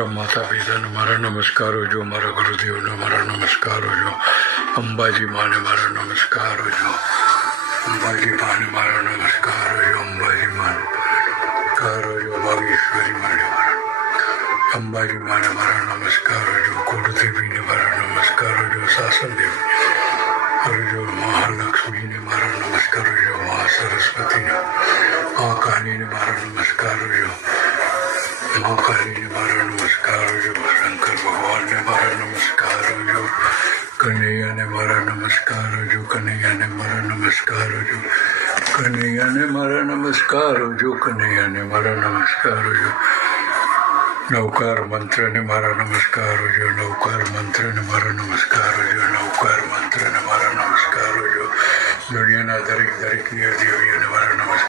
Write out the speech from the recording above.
મારા માતા પિતાને મારા નમસ્કારો જો, મારા ગુરુદેવને મારા નમસ્કારો જો, અંબાજી માને મારા નમસ્કારો જો, અંબાજી માને મારા નમસ્કારો જો, અંબાજી માને નમસ્કારો જો, બાગેશ્વરી માને મારા અંબાજી માને મારા નમસ્કારો જો, કુળદેવીને મારા નમસ્કારો જો, સાસનદેવી જો, મહાલક્ષ્મીને મારા નમસ્કારો જો, મા સરસ્વતીને મા કાલીને મારા નમસ્કારો જો, મા કાલીને મારા નમસ્કારો જો, શંકર ભગવાનને મારા નમસ્કારો જો, કનૈયાને મારા નમસ્કારો જો, કનૈયાને મારા નમસ્કારો જો, કનૈયાને મારા નમસ્કારો જો, કનૈયાને મારા નમસ્કારો જો, નવકાર મંત્રને મારા નમસ્કારો જો, નવકાર મંત્રને મારા નમસ્કારો જો, નવકાર મંત્રને મારા નમસ્કારો જો, દુનિયાના દરેક દેવીઓને મારા